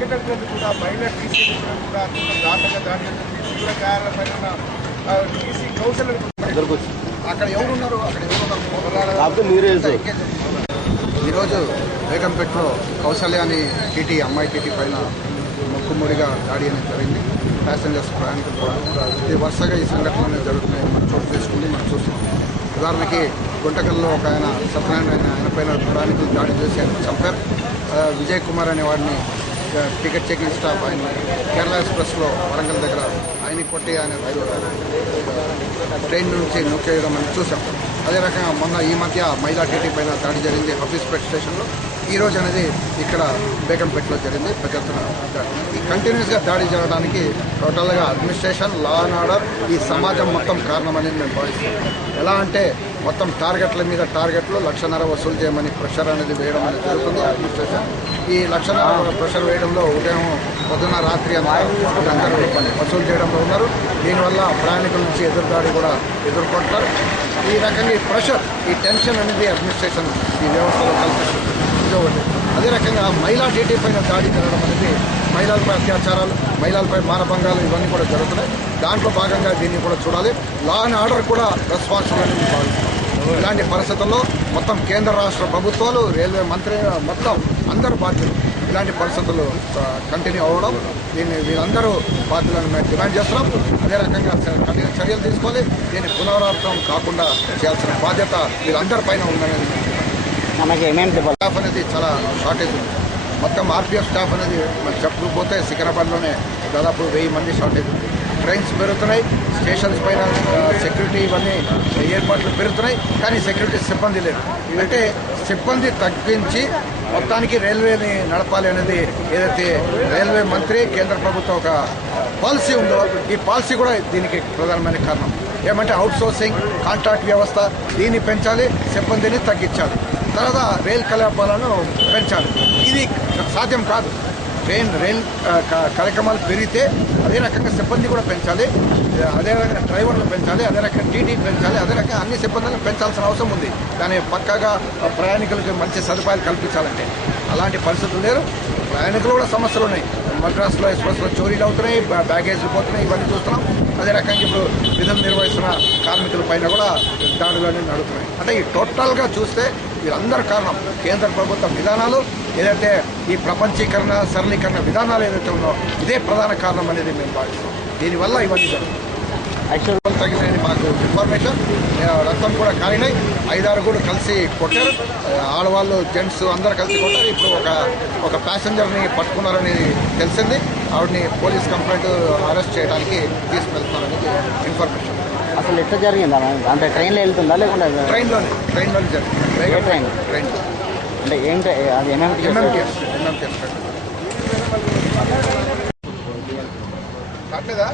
Ticket కూడా మహిళా TC కూడా అత్యంత దారుణంగా దాడి జరిగింది. తీవ్ర గాయాల పైన టీసీ కౌశల్ అక్కడ ఎవరున్నారు ఈరోజు బేగంపేటలో కౌశల్య అని టీటీ అమ్మాయి టీటీ పైన మొక్కుముడిగా దాడి అనేది జరిగింది. ప్యాసింజర్స్ ప్రయాణికులు కూడా ఇది వరుసగా ఈ సంఘటనలు జరుగుతున్నాయి. మనం చోటు చేసుకుంది మనం చూస్తున్నాం. ఉదాహరణకి గుంటకల్లో ఒక ఆయన సత్యనారాయణ ఆయన పైన ప్రయాణికులు దాడి చేసి ఆయన చంపారు. విజయ్ కుమార్ అనే వాడిని టికెట్ చెకింగ్ స్టాఫ్ ఆయన కేరళ ఎక్స్ప్రెస్లో వరంగల్ దగ్గర ఆయన కొట్టి ఆయన ట్రైన్ నుంచి నూకేయడం అని చూసాం. అదే రకంగా మొన్న ఈ మధ్య మహిళా టీటీ పైన దాడి జరిగింది హఫీస్పేట్ స్టేషన్లో. ఈరోజు అనేది ఇక్కడ బేగంపేటలో జరిగింది. పెద్ద ఎత్తున ఈ కంటిన్యూస్గా దాడి జరగడానికి టోటల్గా అడ్మినిస్ట్రేషన్, లా అండ్ ఆర్డర్, ఈ సమాజం మొత్తం కారణం అనేది మేము భావిస్తాం. ఎలా అంటే మొత్తం టార్గెట్ల మీద టార్గెట్లు 1,50,000 వసూలు చేయమని ప్రెషర్ అనేది వేయడం అనేది జరుగుతుంది. అడ్మినిస్ట్రేషన్ ఈ 1,50,000 ప్రెషర్ వేయడంలో ఉదయం పొద్దున రాత్రి అందరూ వసూలు చేయడంలో ఉన్నారు. దీనివల్ల ప్రయాణికుల నుంచి ఎదురుదాడి కూడా ఎదుర్కొంటారు. ఈ రకంగా ఈ ప్రెషర్, ఈ టెన్షన్ అనేది అడ్మినిస్ట్రేషన్ ఈ వ్యవస్థలో కల్పిస్తుంది. ఇది ఒకటి. అదే రకంగా మహిళా టీటీ పైన దాడి జరగడం అనేది మహిళలపై అత్యాచారాలు, మహిళలపై మానభంగాలు ఇవన్నీ కూడా జరుగుతున్నాయి. దాంట్లో భాగంగా దీన్ని కూడా చూడాలి. లా అండ్ ఆర్డర్ కూడా రెస్పాన్సిబుల్ అనేది భావిస్తాం. ఇలాంటి పరిస్థితుల్లో మొత్తం కేంద్ర రాష్ట్ర ప్రభుత్వాలు, రైల్వే మంత్రి మొత్తం అందరూ బాధ్యులు. ఇలాంటి పరిస్థితులు కంటిన్యూ అవ్వడం వీళ్ళందరూ బాధ్యులను మేము డిమాండ్ చేస్తున్నాం. అదే రకంగా కఠిన చర్యలు తీసుకోవాలి. దీన్ని పునరావృతం కాకుండా చేయాల్సిన బాధ్యత వీళ్ళందరిపైన ఉందని. స్టాఫ్ అనేది చాలా షార్టేజ్ ఉంది. మొత్తం ఆర్పిఎఫ్ స్టాఫ్ అనేది మనం చెప్పుకుపోతే సికింద్రాబాద్లోనే దాదాపు 1000 మంది షార్టేజ్ ఉంది. ట్రైన్స్ పెరుగుతున్నాయి, స్టేషన్స్ పైన సెక్యూరిటీ ఇవన్నీ ఏర్పాట్లు పెరుగుతున్నాయి, కానీ సెక్యూరిటీ సిబ్బంది లేదు. అంటే సిబ్బంది తగ్గించి మొత్తానికి రైల్వేని నడపాలి అనేది ఏదైతే రైల్వే మంత్రి, కేంద్ర ప్రభుత్వం ఒక పాలసీ ఉందో, ఈ పాలసీ కూడా దీనికి ప్రధానమైన కారణం. ఏమంటే అవుట్సోర్సింగ్, కాంట్రాక్ట్ వ్యవస్థ, దీన్ని పెంచాలి, సిబ్బందిని తగ్గించాలి. తర్వాత రైలు కలాపాలను పెంచాలి. ఇది సాధ్యం కాదు. రైల్ కార్యక్రమాలు పెరిగితే అదే రకంగా సిబ్బంది కూడా పెంచాలి, అదే రకంగా డ్రైవర్లు పెంచాలి, అదే రకంగా టీటీ పెంచాలి, అదే రకంగా అన్ని సిబ్బందులను పెంచాల్సిన అవసరం ఉంది. దాని పక్కాగా ప్రయాణికులకు మంచి సదుపాయాలు కల్పించాలంటే అలాంటి పరిస్థితులు లేరు. ప్రయాణికులు కూడా సమస్యలు ఉన్నాయి. మద్రాసులో ఎక్స్ప్రెస్లో చోరీలు అవుతున్నాయి, బ్యాగేజ్లు పోతున్నాయి, ఇవన్నీ చూస్తున్నాం. అదే రకంగా ఇప్పుడు విధులు నిర్వహిస్తున్న కార్మికుల పైన కూడా దాడులు అనేవి నడుస్తున్నాయి. అంటే ఈ టోటల్గా చూస్తే వీళ్ళందరి కారణం కేంద్ర ప్రభుత్వ విధానాలు, ఏదైతే ఈ ప్రపంచీకరణ, సరళీకరణ విధానాలు ఏదైతే ఉన్నో ఇదే ప్రధాన కారణం అనేది మేము భావిస్తాం. దీనివల్ల ఇవన్నీ జరుగుతుంది. యాక్చువల్ తగినని మాకు ఇన్ఫర్మేషన్, రక్తం కూడా కాలినాయి. 5-6 కూడా కలిసి కొట్టారు. ఆడవాళ్ళు, జెంట్స్ అందరూ కలిసి కొట్టారు. ఇప్పుడు ఒక ప్యాసింజర్ని పట్టుకున్నారని తెలిసింది. ఆవిడని పోలీస్ కంప్లైంట్ అరెస్ట్ చేయడానికి తీసుకువెళ్తున్నారనేది ఇన్ఫర్మేషన్. అసలు ఎట్లా జరిగిందా? అంటే ట్రైన్లో వెళ్తుందా లేకుండా? ట్రైన్లోనే జరిగింది. ట్రైన్ అంటే ఏంటి అది? ఎంఎంటీఎస్ కావట్లేదా?